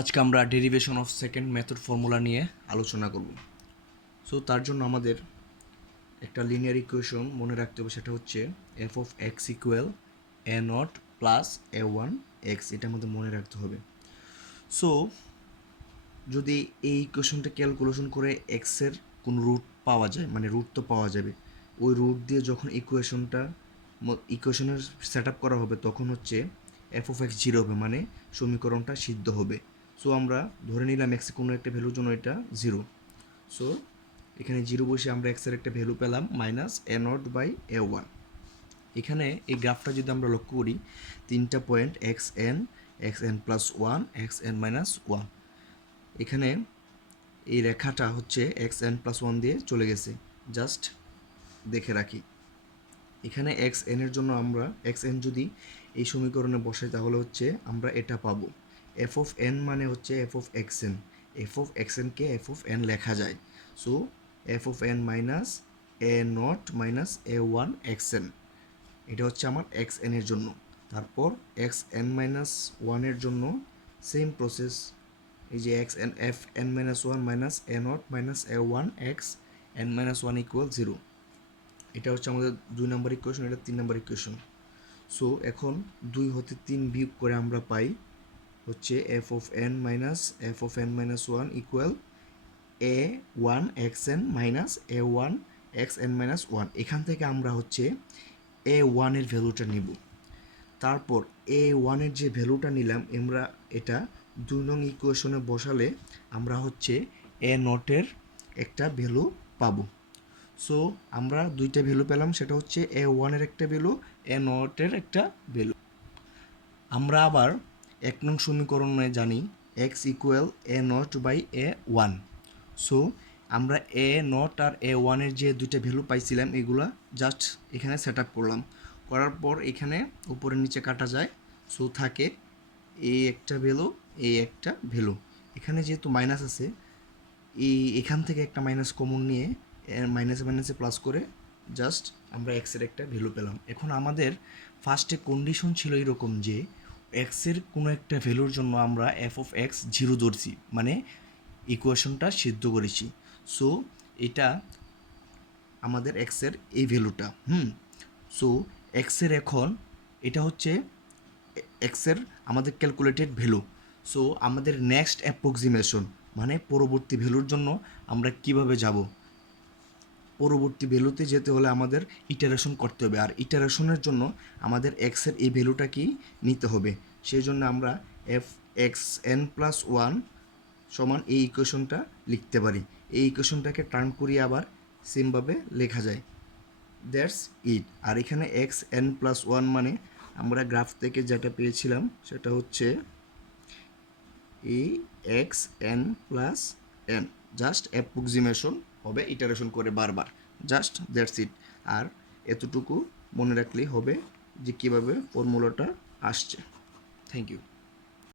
আজকে আমরা derivation of second method formula নিয়ে আলোচনা করব। সো তার জন্য আমাদের একটা লিনিয়ার ইকুয়েশন মনে রাখতে হবে, সেটা হচ্ছে f of x equal a not plus A one x, এটা আমাদের মনে রাখতে হবে। সো যদি এই ইকুয়েশনটা ক্যালকুলেশন করে এক্সের কোনো রুট পাওয়া যায়, মানে রুট তো পাওয়া যাবে, ওই রুট দিয়ে যখন ইকুয়েশনের সেট আপ করা হবে তখন হচ্ছে এফ অফ এক্স জিরো হবে, মানে সমীকরণটা সিদ্ধ হবে। সো আমরা ধরে নিলাম এক্সের কোনো একটা ভ্যালুর জন্য এটা জিরো। সো এখানে জিরো বসে আমরা এক্সের একটা ভ্যালু পেলাম minus a naught by a one. এখানে এই গ্রাফটা যদি আমরা লক্ষ্য করি, তিনটা point x n plus one, x n minus one. এখানে এই রেখাটা হচ্ছে এক্স এন প্লাস ওয়ান দিয়ে চলে গেছে, জাস্ট দেখে রাখি। এখানে এক্স এনের জন্য আমরা এক্স এন যদি এই সমীকরণে বসাই তাহলে হচ্ছে আমরা এটা পাবো, এফ অফ এন মানে হচ্ছে f of x n. F of x এনকে এফ অফ এন লেখা যায়। So f of n minus a naught minus a one x n, এটা হচ্ছে আমার এক্স এনের জন্য। তারপর এক্স এন মাইনাস ওয়ানের জন্য সেম প্রসেস, এই যে x n F N minus one minus a naught minus a one x n minus one equal zero. এটা হচ্ছে আমাদের 2 নম্বর ইকুয়েশন, এটা 3 নম্বর ইকুয়েশন। সো এখন 2 হতে 3 বিয়োগ করে আমরা পাই হচ্ছে f of n minus one equal A one x n minus a one x n minus one. এখান থেকে আমরা হচ্ছে এ ওয়ানের ভ্যালুটা নিব। তারপর এ ওয়ানের যে ভ্যালুটা নিলাম আমরা এটা 2 নং ইকুয়েশনে বসালে আমরা হচ্ছে এ নটের একটা ভ্যালু পাবো। সো আমরা দুইটা ভ্যালু পেলাম, সেটা হচ্ছে এ ওয়ানের একটা ভ্যালু, এ নটের একটা ভ্যালু। আমরা আবার 1 নং সমীকরণে জানি x equal a naught by a one. So আমরা এ নট আর এ ওয়ানের যে দুইটা ভ্যালু পাইছিলাম এগুলা জাস্ট এখানে সেট আপ করলাম, করার পর এখানে উপরে নিচে কাটা যায়। সো থাকে এই একটা ভ্যালু, এই একটা ভ্যালু। এখানে যেহেতু মাইনাস আছে, এখান থেকে একটা মাইনাস কমন নিয়ে মাইনাসে মাইনাসে প্লাস করে জাস্ট আমরা এক্সের একটা ভ্যালু পেলাম। এখন আমাদের ফার্স্টে কন্ডিশন ছিল এরকম যে এক্সের কোনো একটা ভ্যালুর জন্য আমরা এফ অফ এক্স জিরো ধরছি, মানে ইকুয়েশনটা সিদ্ধ করেছি। সো এটা আমাদের এক্সের এই ভ্যালুটা। সো এক্সের এখন এটা হচ্ছে এক্সের আমাদের ক্যালকুলেটেড ভ্যালু। সো আমাদের নেক্সট অ্যাপ্রক্সিমেশন মানে পরবর্তী ভ্যালুর জন্য আমরা কিভাবে যাব, পরবর্তী ভ্যালুতে যেতে হলে আমাদের ইটারেশন করতে হবে, আর ইটারেশনের জন্য আমাদের এক্সের এই ভ্যালুটা কি নিতে হবে। সেই জন্য আমরা F x n plus one সমান এই ইকুয়েশনটা লিখতে পারি। এই ইকুয়েশনটাকে টার্ন করিয়ে আবার সেমভাবে লেখা যায়, দ্যাটস ইট। আর এখানে এক্স এন প্লাস ওয়ান মানে আমরা গ্রাফ থেকে যেটা পেয়েছিলাম সেটা হচ্ছে এই x n plus N, just approximation হবে ইটারেশন করে বারবার, জাস্ট দ্যাটস ইট। আর এতটুকু মনে রাখলেই হবে যে কীভাবে ফর্মুলাটা আসছে। Thank you.